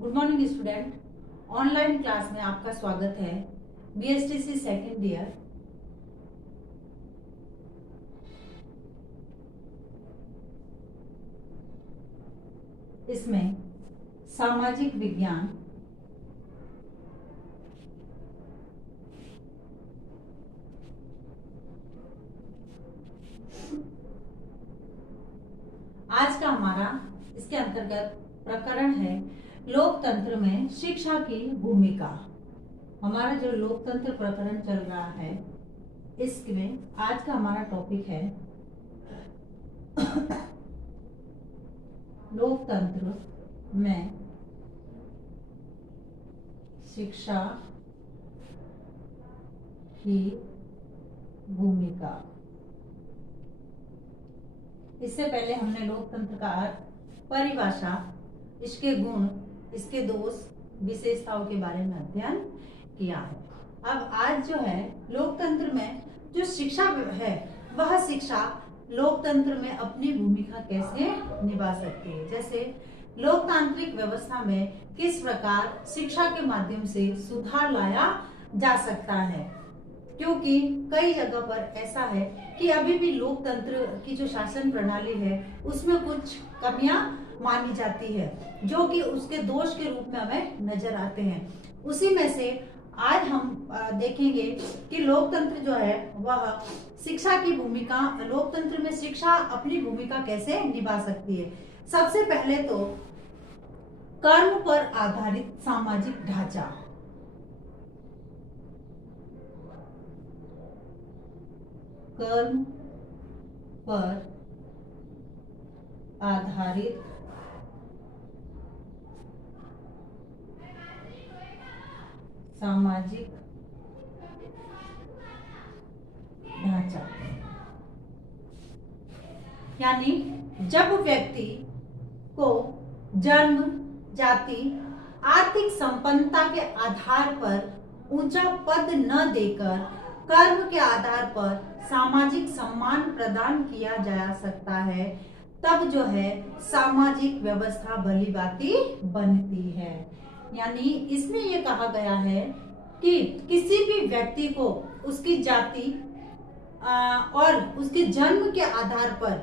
Good morning student. Online class में आपका स्वागत है। BSTC second year. इसमें सामाजिक विज्ञान आज का हमारा इसके अंतर्गत प्रकरण है लोकतंत्र में शिक्षा की भूमिका। हमारा जो लोकतंत्र प्रकरण चल रहा है इसमें आज का हमारा टॉपिक है लोकतंत्र में शिक्षा की भूमिका। इससे पहले हमने लोकतंत्र का अर्थ, परिभाषा, इसके गुण, इसके दोष, विशेषताओं के बारे में अध्ययन किया है। अब आज जो है लोकतंत्र में जो शिक्षा है वह शिक्षा लोकतंत्र में अपनी भूमिका कैसे निभा सकती है। जैसे लोकतांत्रिक व्यवस्था में किस प्रकार शिक्षा के माध्यम से सुधार लाया जा सकता है, क्योंकि कई जगह पर ऐसा है कि अभी भी लोकतंत्र की जो शासन प्रणाली है उसमें कुछ कमियां मानी जाती है, जो कि उसके दोष के रूप में हमें नजर आते हैं। उसी में से आज हम देखेंगे कि लोकतंत्र जो है वह शिक्षा की भूमिका, लोकतंत्र में शिक्षा अपनी भूमिका कैसे निभा सकती है। सबसे पहले तो कर्म पर आधारित सामाजिक ढांचा। कर्म पर आधारित सामाजिक ढांचा, यानी जब व्यक्ति को जन्म, जाति, आर्थिक संपन्नता के आधार पर ऊंचा पद न देकर कर्म के आधार पर सामाजिक सम्मान प्रदान किया जा सकता है, तब जो है सामाजिक व्यवस्था भली भांति बनती है। यानी इसमें यह कहा गया है कि किसी भी व्यक्ति को उसकी जाति और उसके जन्म के आधार पर,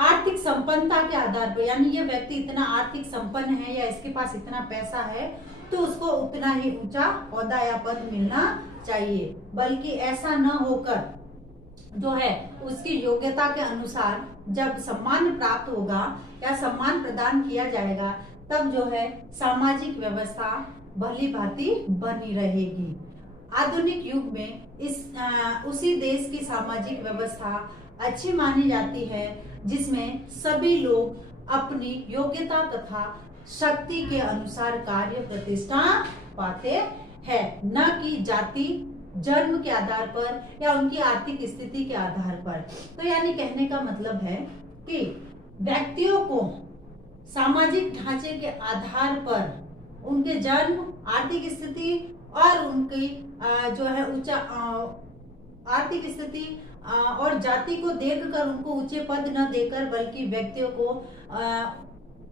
आर्थिक संपन्नता के आधार पर, यानी ये व्यक्ति इतना आर्थिक संपन्न है या इसके पास इतना पैसा है तो उसको उतना ही ऊंचा ओहदा या पद मिलना चाहिए, बल्कि ऐसा न होकर जो है उसकी योग्यता के अनुसार जब सम्मान प्राप्त होगा या सम्मान प्रदान किया जाएगा तब जो है सामाजिक व्यवस्था भली भांति बनी रहेगी। आधुनिक युग में उसी देश की सामाजिक व्यवस्था अच्छी मानी जाती है जिसमें सभी लोग अपनी योग्यता तथा शक्ति के अनुसार कार्य प्रतिष्ठा पाते हैं, न कि जाति, जन्म के आधार पर या उनकी आर्थिक स्थिति के आधार पर। तो यानी कहने का मतलब है कि व्यक्तियों को सामाजिक ढांचे के आधार पर उनके जन्म, आर्थिक स्थिति और उनकी जो है ऊंचा आर्थिक स्थिति और जाति को देखकर उनको ऊंचे पद न देकर, बल्कि व्यक्तियों को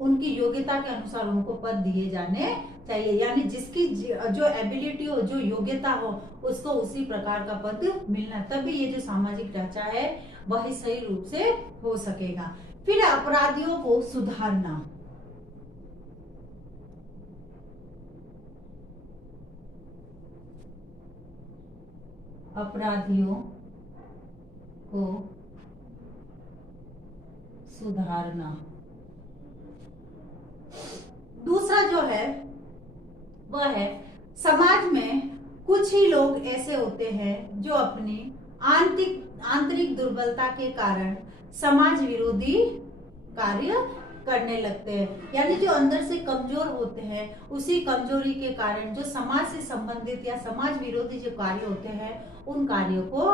उनकी योग्यता के अनुसार उनको पद दिए जाने चाहिए। यानी जिसकी जो एबिलिटी हो, जो योग्यता हो, उसको उसी प्रकार का पद मिलना, तभी ये जो सामाजिक ढांचा है वही सही रूप से हो सकेगा। फिर अपराधियों को सुधारना। अपराधियों को सुधारना। दूसरा जो है वह है समाज में कुछ ही लोग ऐसे होते हैं जो अपनी आंतरिक दुर्बलता के कारण समाज विरोधी कार्य करने लगते हैं। यानी जो अंदर से कमजोर होते हैं उसी कमजोरी के कारण जो समाज से संबंधित या समाज विरोधी जो कार्य होते हैं उन कार्यों को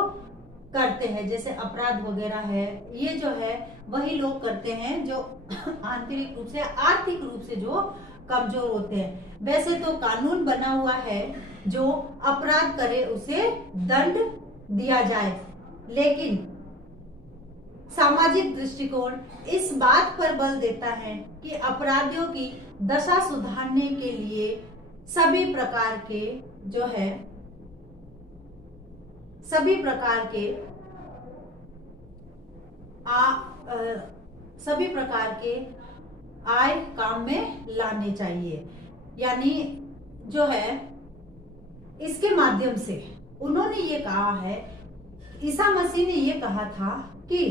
करते हैं। जैसे अपराध वगैरह है, ये जो है वही लोग करते हैं जो आंतरिक रूप से, आर्थिक रूप से जो कमजोर होते हैं। वैसे तो कानून बना हुआ है जो अपराध करे उसे दंड दिया जाए, लेकिन सामाजिक दृष्टिकोण इस बात पर बल देता है कि अपराधियों की दशा सुधारने के लिए सभी प्रकार के जो है सभी प्रकार के सभी प्रकार के आय काम में लाने चाहिए। यानी जो है इसके माध्यम से उन्होंने ये कहा है, ईसा मसीह ने ये कहा था कि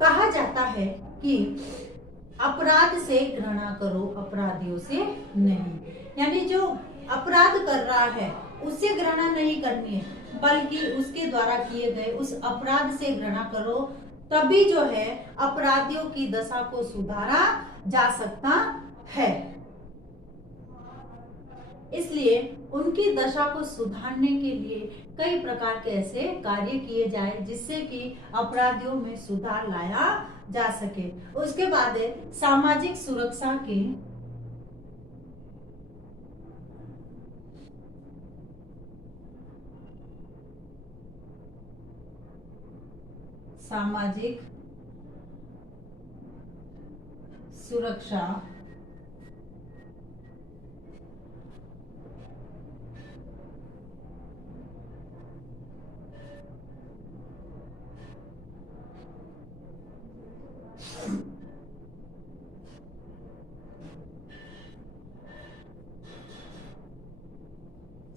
कहा जाता है कि अपराध से घृणा करो, अपराधियों से नहीं। यानी जो अपराध कर रहा है उससे घृणा नहीं करनी है, बल्कि उसके द्वारा किए गए उस अपराध से घृणा करो, तभी जो है अपराधियों की दशा को सुधारा जा सकता है। इसलिए उनकी दशा को सुधारने के लिए कई प्रकार के ऐसे कार्य किए जाए जिससे कि अपराधियों में सुधार लाया जा सके। उसके बाद है सामाजिक सुरक्षा की सामाजिक सुरक्षा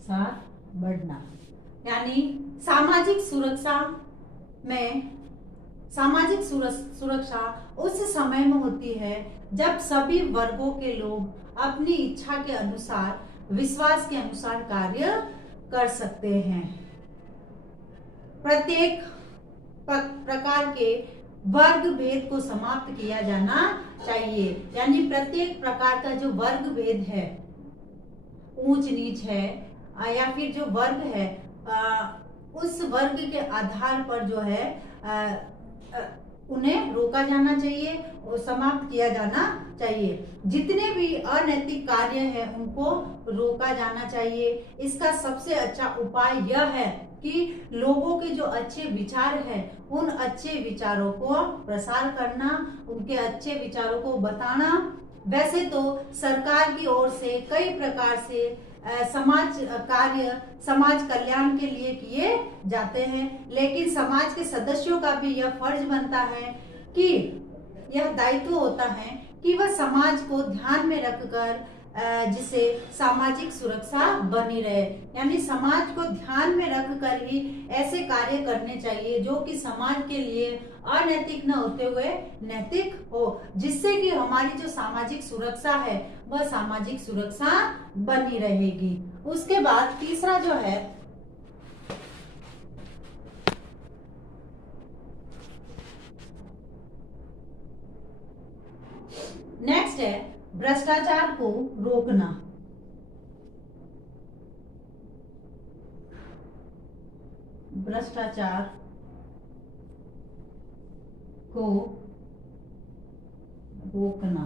साथ बढ़ना। यानी सामाजिक सुरक्षा में सामाजिक सुरक्षा उस समय में होती है जब सभी वर्गों के लोग अपनी इच्छा के अनुसार, विश्वास के अनुसार कार्य कर सकते हैं। प्रत्येक प्रकार के वर्ग भेद को समाप्त किया जाना चाहिए। यानी प्रत्येक प्रकार का जो वर्ग भेद है, ऊंच नीच है या फिर जो वर्ग है, उस वर्ग के आधार पर जो है उन्हें रोका जाना चाहिए और समाप्त किया जाना चाहिए। जितने भी अनैतिक कार्य हैं उनको रोका जाना चाहिए। इसका सबसे अच्छा उपाय यह है कि लोगों के जो अच्छे विचार हैं उन अच्छे विचारों को प्रसार करना, उनके अच्छे विचारों को बताना। वैसे तो सरकार की ओर से कई प्रकार से समाज कार्य, समाज कल्याण के लिए किए जाते हैं, लेकिन समाज के सदस्यों का भी यह फर्ज बनता है कि यह दायित्व होता है कि वह समाज को ध्यान में रखकर जिसे सामाजिक सुरक्षा बनी रहे। यानी समाज को ध्यान में रखकर ही ऐसे कार्य करने चाहिए जो कि समाज के लिए अनैतिक न होते हुए नैतिक हो, जिससे कि हमारी जो सामाजिक सुरक्षा है वह सामाजिक सुरक्षा बनी रहेगी। उसके बाद तीसरा जो है नेक्स्ट है भ्रष्टाचार को रोकना। भ्रष्टाचार को रोकना।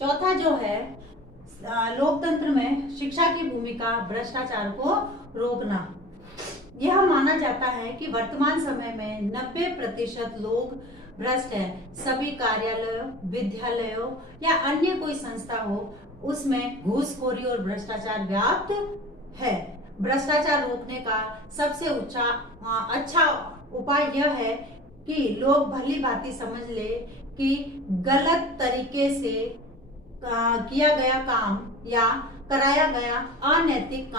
चौथा जो है लोकतंत्र में शिक्षा की भूमिका, भ्रष्टाचार को रोकना। यह माना जाता है कि वर्तमान समय में 90% लोग भ्रष्ट हैं। सभी कार्यालयों, विद्यालयों या अन्य कोई संस्था हो उसमें घूसखोरी और भ्रष्टाचार व्याप्त है। भ्रष्टाचार रोकने का सबसे अच्छा उपाय यह है कि लोग भली भांति समझ ले कि गलत तरीके से किया गया काम या कराया गया अनैतिक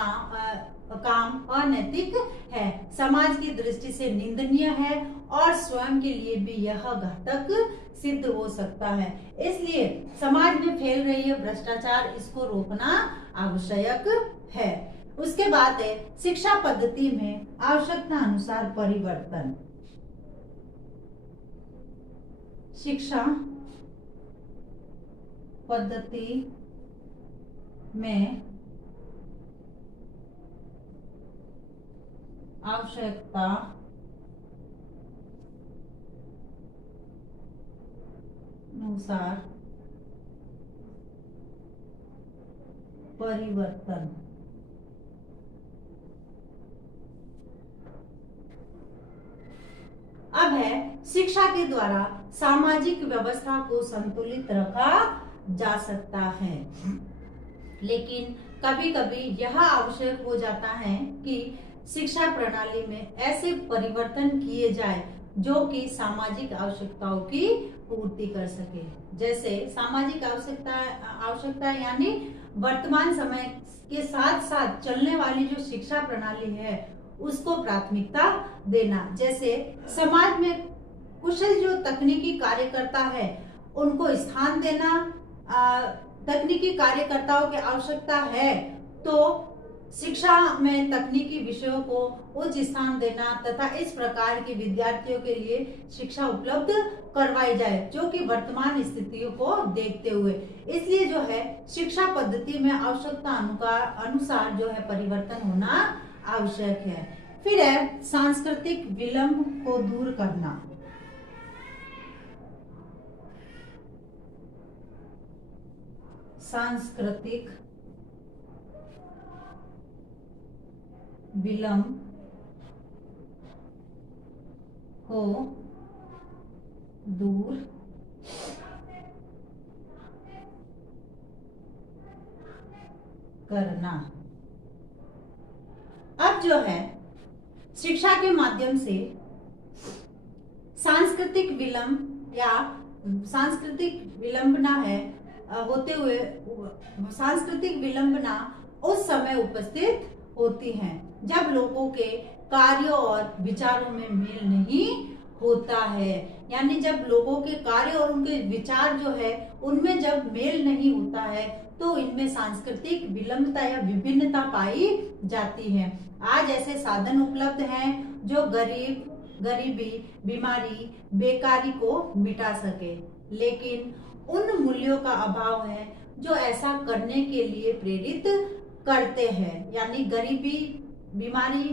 काम अनैतिक है, समाज की दृष्टि से निंदनीय है और स्वयं के लिए भी यह घातक सिद्ध हो सकता है। इसलिए समाज में फैल रही है भ्रष्टाचार, इसको रोकना आवश्यक है। उसके बाद है शिक्षा पद्धति में आवश्यकता अनुसार परिवर्तन। शिक्षा पद्धति में आवश्यकता अनुसार परिवर्तन। शिक्षा के द्वारा सामाजिक व्यवस्था को संतुलित रखा जा सकता है। लेकिन कभी कभी यह आवश्यक हो जाता है कि शिक्षा प्रणाली में ऐसे परिवर्तन किए जाए जो कि सामाजिक आवश्यकताओं की पूर्ति कर सके। जैसे सामाजिक आवश्यकता यानी वर्तमान समय के साथ साथ चलने वाली जो शिक्षा प्रणाली है उसको प्राथमिकता देना। जैसे समाज में कुशल जो तकनीकी कार्यकर्ता है उनको स्थान देना, तकनीकी कार्यकर्ताओं की आवश्यकता है तो शिक्षा में तकनीकी विषयों को उच्च स्थान देना तथा इस प्रकार के विद्यार्थियों के लिए शिक्षा उपलब्ध करवाई जाए जो कि वर्तमान स्थितियों को देखते हुए। इसलिए जो है शिक्षा पद्धति में आवश्यकता अनुसार जो है परिवर्तन होना आवश्यक है। फिर है सांस्कृतिक विलंब को दूर करना। सांस्कृतिक विलंब को दूर करना। अब जो है शिक्षा के माध्यम से सांस्कृतिक विलंब या सांस्कृतिक विलंबना है होते हुए सांस्कृतिक विलंबना उस समय उपस्थित होती हैं जब लोगों के कार्यों और विचारों में मेल नहीं होता है। यानी जब लोगों के कार्य और उनके विचार जो है उनमें जब मेल नहीं होता है तो इनमें सांस्कृतिक विलंबता या विभिन्नता पाई जाती है। आज ऐसे साधन उपलब्ध हैं जो गरीबी, बीमारी, बेकारी को मिटा सके, लेकिन उन मूल्यों का अभाव है जो ऐसा करने के लिए प्रेरित करते हैं। यानी गरीबी, बीमारी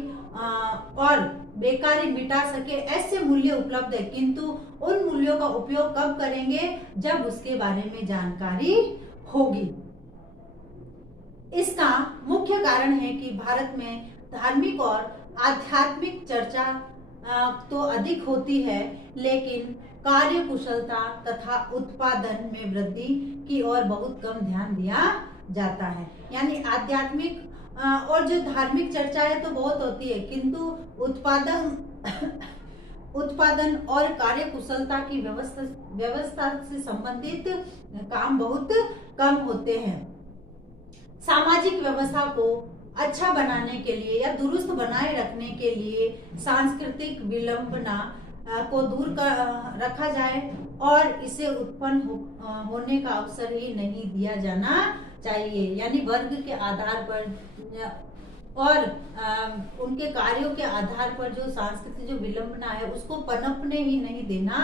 और बेकारी मिटा सके ऐसे मूल्य उपलब्ध है, किंतु उन मूल्यों का उपयोग कब करेंगे जब उसके बारे में जानकारी होगी। इसका मुख्य कारण है कि भारत में धार्मिक और आध्यात्मिक चर्चा तो अधिक होती है, लेकिन कार्य कुशलता तथा उत्पादन में वृद्धि की ओर बहुत कम ध्यान दिया जाता है। यानी आध्यात्मिक और जो धार्मिक चर्चा है तो बहुत होती है, किंतु उत्पादन और कार्य कुशलता की व्यवस्था से संबंधित काम बहुत कम होते हैं। सामाजिक व्यवस्था को अच्छा बनाने के लिए या दुरुस्त बनाए रखने के लिए सांस्कृतिक विलंबना को दूर कर रखा जाए और इसे उत्पन्न होने का अवसर ही नहीं दिया जाना चाहिए। यानी वर्ग के आधार पर और उनके कार्यों के आधार पर जो सांस्कृतिक जो विलंबना है उसको पनपने ही नहीं देना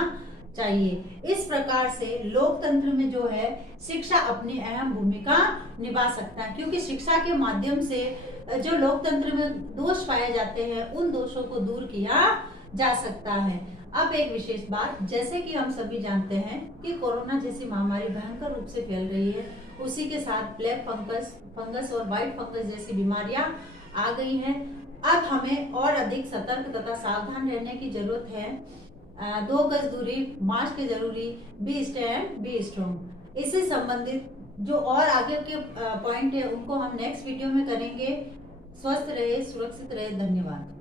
चाहिए। इस प्रकार से लोकतंत्र में जो है शिक्षा अपनी अहम भूमिका निभा सकता है, क्योंकि शिक्षा के माध्यम से जो लोकतंत्र में दोष पाए जाते हैं उन दोषों को दूर किया जा सकता है। अब एक विशेष बात, जैसे कि हम सभी जानते हैं कि कोरोना जैसी महामारी भयंकर रूप से फैल रही है, उसी के साथ ब्लैक फंगस और व्हाइट फंगस जैसी बीमारियां आ गई हैं। अब हमें और अधिक सतर्क तथा सावधान रहने की जरूरत है। 2 गज दूरी, मास्क जरूरी, बी स्टैंड बी स्ट्रॉन्ग। इससे संबंधित जो और आगे के पॉइंट है उनको हम नेक्स्ट वीडियो में करेंगे। स्वस्थ रहे, सुरक्षित रहे। धन्यवाद।